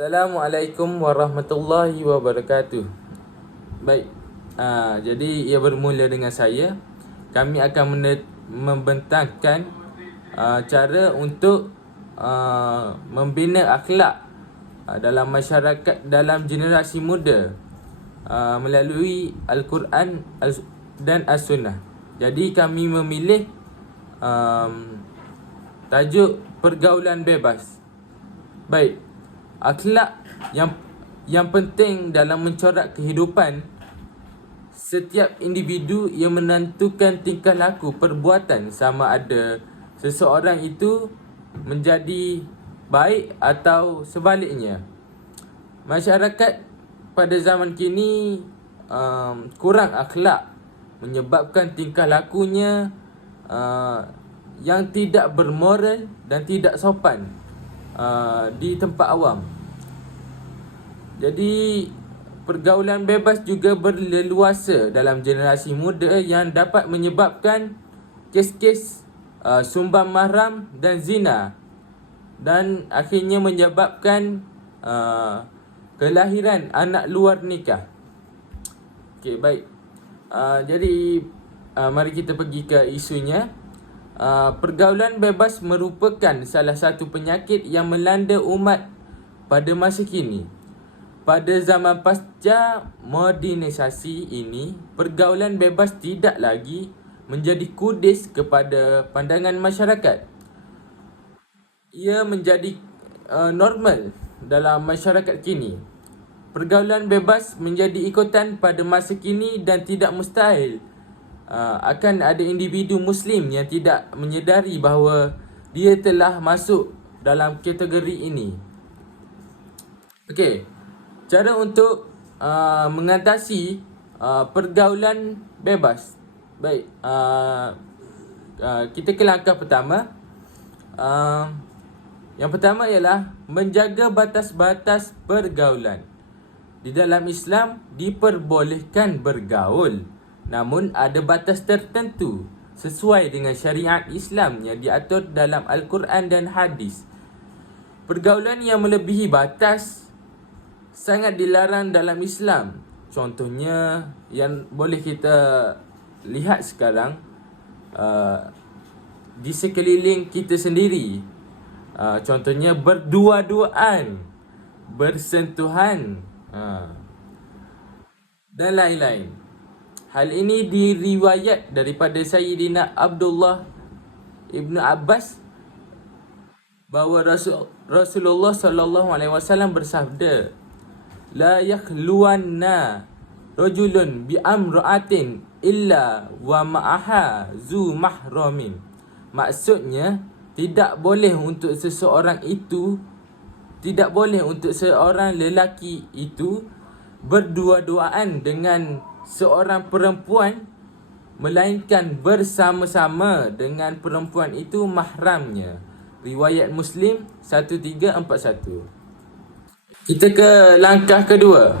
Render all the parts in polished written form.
Assalamualaikum warahmatullahi wabarakatuh. Baik, jadi ia bermula dengan saya. Kami akan membentangkan cara untuk membina akhlak dalam masyarakat, dalam generasi muda melalui Al-Quran dan As-Sunnah. Jadi kami memilih tajuk pergaulan bebas. Baik, akhlak yang penting dalam mencorak kehidupan setiap individu yang menentukan tingkah laku perbuatan, sama ada seseorang itu menjadi baik atau sebaliknya. Masyarakat pada zaman kini kurang akhlak, menyebabkan tingkah lakunya yang tidak bermoral dan tidak sopan di tempat awam. Jadi pergaulan bebas juga berleluasa dalam generasi muda yang dapat menyebabkan kes-kes sumbang mahram dan zina, dan akhirnya menyebabkan kelahiran anak luar nikah. Okey, baik. Jadi mari kita pergi ke isunya. Pergaulan bebas merupakan salah satu penyakit yang melanda umat pada masa kini. Pada zaman pasca modernisasi ini, pergaulan bebas tidak lagi menjadi kudis kepada pandangan masyarakat. Ia menjadi normal dalam masyarakat kini. Pergaulan bebas menjadi ikutan pada masa kini dan tidak mustahil akan ada individu Muslim yang tidak menyedari bahawa dia telah masuk dalam kategori ini. Okey, cara untuk mengatasi pergaulan bebas. Baik, kita ke langkah pertama. Yang pertama ialah menjaga batas-batas pergaulan. Di dalam Islam diperbolehkan bergaul, namun ada batas tertentu sesuai dengan syariat Islam yang diatur dalam Al-Quran dan hadis. Pergaulan yang melebihi batas sangat dilarang dalam Islam. Contohnya yang boleh kita lihat sekarang di sekeliling kita sendiri. Contohnya berdua-duaan, bersentuhan dan lain-lain. Hal ini diriwayat daripada Sayyidina Abdullah Ibn Abbas bahawa Rasulullah SAW bersabda, "La yakhluwanna rajulun bi amra'atin illa wa ma'aha zu mahramin." Maksudnya, tidak boleh untuk seorang lelaki itu berdua-duaan dengan seorang perempuan melainkan bersama-sama dengan perempuan itu mahramnya. Riwayat Muslim 1341. Kita ke langkah kedua.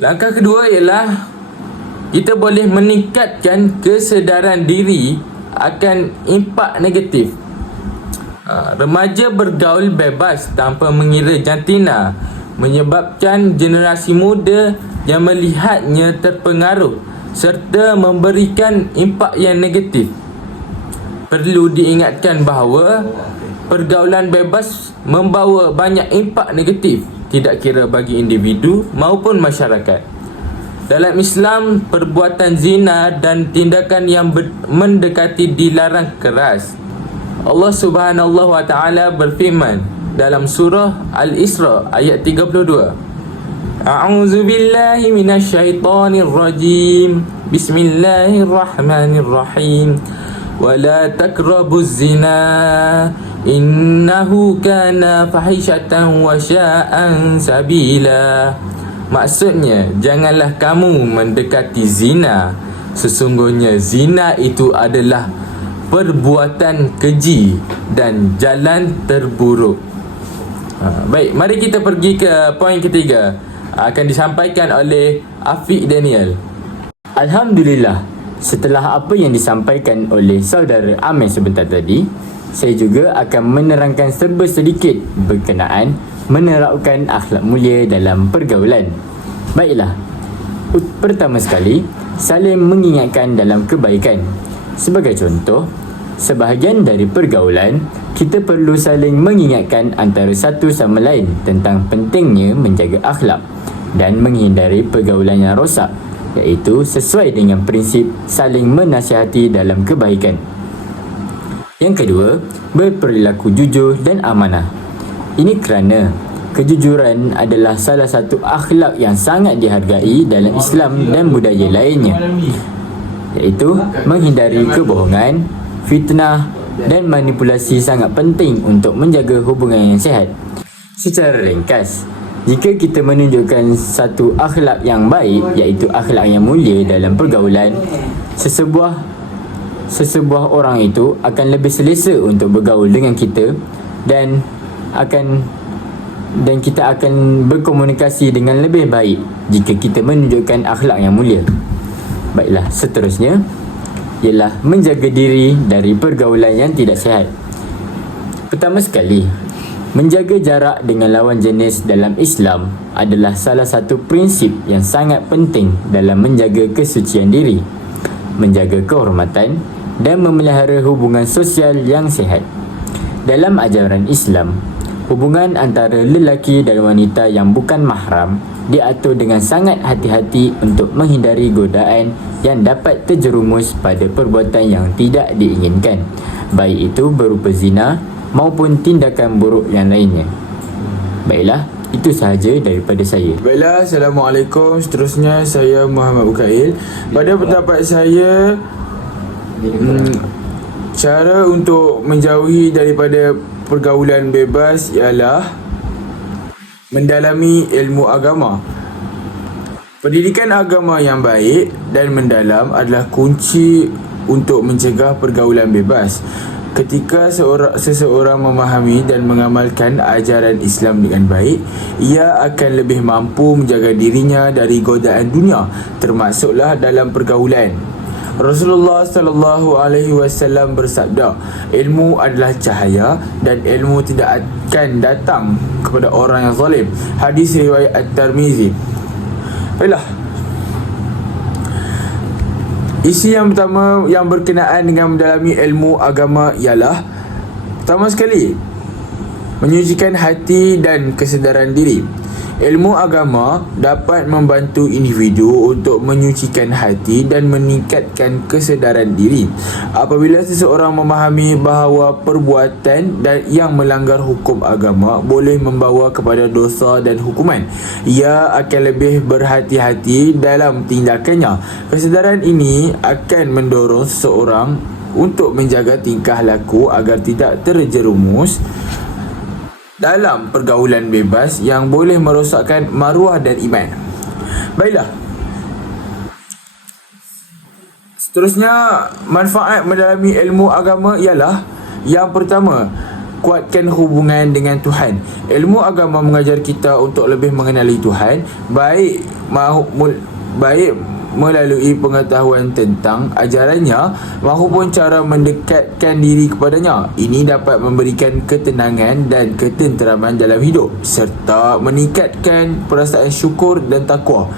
Langkah kedua ialah kita boleh meningkatkan kesedaran diri akan impak negatif. Remaja bergaul bebas tanpa mengira jantina menyebabkan generasi muda yang melihatnya terpengaruh serta memberikan impak yang negatif. Perlu diingatkan bahawa pergaulan bebas membawa banyak impak negatif, tidak kira bagi individu maupun masyarakat. Dalam Islam, perbuatan zina dan tindakan yang mendekati dilarang keras. Allah Subhanahu wa taala berfirman dalam surah Al-Isra ayat 32. A'udzu billahi minasyaitonir rajim. Bismillahirrahmanirrahim. Wa la taqrabuz zina innahu kana fahishatan wa sya'an sabila. Maksudnya, janganlah kamu mendekati zina. Sesungguhnya zina itu adalah perbuatan keji dan jalan terburuk. Baik, mari kita pergi ke poin ketiga. Akan disampaikan oleh Afiq Daniel. Alhamdulillah, setelah apa yang disampaikan oleh saudara Amir sebentar tadi, saya juga akan menerangkan serba sedikit berkenaan menerapkan akhlak mulia dalam pergaulan. Baiklah, pertama sekali, saling mengingatkan dalam kebaikan. Sebagai contoh, sebahagian dari pergaulan, kita perlu saling mengingatkan antara satu sama lain tentang pentingnya menjaga akhlak dan menghindari pergaulan yang rosak, iaitu sesuai dengan prinsip saling menasihati dalam kebaikan. Yang kedua, berperilaku jujur dan amanah. Ini kerana kejujuran adalah salah satu akhlak yang sangat dihargai dalam Islam dan budaya lainnya, iaitu menghindari kebohongan, fitnah dan manipulasi sangat penting untuk menjaga hubungan yang sihat. Secara ringkas, jika kita menunjukkan satu akhlak yang baik, iaitu akhlak yang mulia dalam pergaulan, sesebuah orang itu akan lebih selesa untuk bergaul dengan kita dan kita akan berkomunikasi dengan lebih baik jika kita menunjukkan akhlak yang mulia. Baiklah, seterusnya ialah menjaga diri dari pergaulan yang tidak sihat. Pertama sekali, menjaga jarak dengan lawan jenis dalam Islam adalah salah satu prinsip yang sangat penting dalam menjaga kesucian diri, menjaga kehormatan dan memelihara hubungan sosial yang sihat. Dalam ajaran Islam, hubungan antara lelaki dan wanita yang bukan mahram diatur dengan sangat hati-hati untuk menghindari godaan yang dapat terjerumus pada perbuatan yang tidak diinginkan, baik itu berupa zina maupun tindakan buruk yang lainnya. Baiklah, itu sahaja daripada saya. Baiklah, Assalamualaikum. Seterusnya saya Muhammad Bukail. Pada pendapat saya, cara untuk menjauhi daripada pergaulan bebas ialah mendalami ilmu agama. Pendidikan agama yang baik dan mendalam adalah kunci untuk mencegah pergaulan bebas. Ketika seseorang memahami dan mengamalkan ajaran Islam dengan baik, ia akan lebih mampu menjaga dirinya dari godaan dunia, termasuklah dalam pergaulan. Rasulullah sallallahu alaihi wasallam bersabda, ilmu adalah cahaya dan ilmu tidak akan datang kepada orang yang zalim. Hadis riwayat At-Tirmizi. Baiklah, isi yang pertama yang berkenaan dengan mendalami ilmu agama ialah, pertama sekali, menyucikan hati dan kesedaran diri. Ilmu agama dapat membantu individu untuk menyucikan hati dan meningkatkan kesedaran diri. Apabila seseorang memahami bahawa perbuatan yang melanggar hukum agama boleh membawa kepada dosa dan hukuman, ia akan lebih berhati-hati dalam tindakannya. Kesedaran ini akan mendorong seseorang untuk menjaga tingkah laku agar tidak terjerumus dalam pergaulan bebas yang boleh merosakkan maruah dan iman. Baiklah, seterusnya, manfaat mendalami ilmu agama ialah, yang pertama, kuatkan hubungan dengan Tuhan. Ilmu agama mengajar kita untuk lebih mengenali Tuhan, baik melalui pengetahuan tentang ajarannya maupun cara mendekatkan diri kepadanya. Ini dapat memberikan ketenangan dan ketenteraman dalam hidup serta meningkatkan perasaan syukur dan takwa.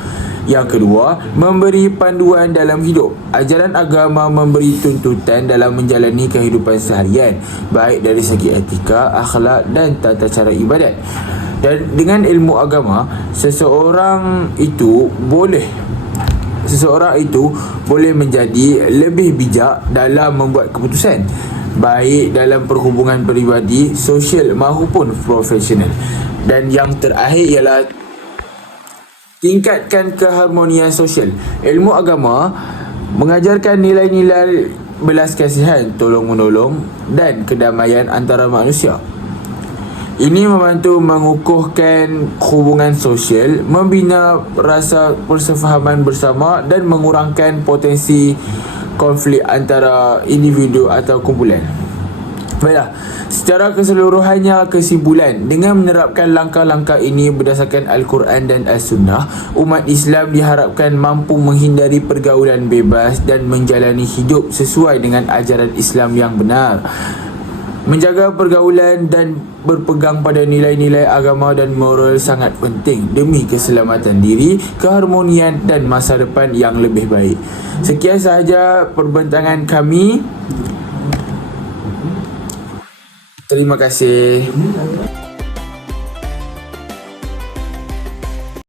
Yang kedua, memberi panduan dalam hidup. Ajaran agama memberi tuntutan dalam menjalani kehidupan seharian, baik dari segi etika, akhlak dan tata cara ibadat. Dan dengan ilmu agama, seseorang itu boleh menjadi lebih bijak dalam membuat keputusan, baik dalam perhubungan peribadi, sosial maupun profesional. Dan yang terakhir ialah tingkatkan keharmonian sosial. Ilmu agama mengajarkan nilai-nilai belas kasihan, tolong-menolong dan kedamaian antara manusia. Ini membantu mengukuhkan hubungan sosial, membina rasa persefahaman bersama dan mengurangkan potensi konflik antara individu atau kumpulan. Baiklah, secara keseluruhannya, kesimpulan, dengan menerapkan langkah-langkah ini berdasarkan Al-Quran dan As-Sunnah, umat Islam diharapkan mampu menghindari pergaulan bebas dan menjalani hidup sesuai dengan ajaran Islam yang benar. Menjaga pergaulan dan berpegang pada nilai-nilai agama dan moral sangat penting demi keselamatan diri, keharmonian dan masa depan yang lebih baik. Sekian sahaja perbincangan kami. Terima kasih.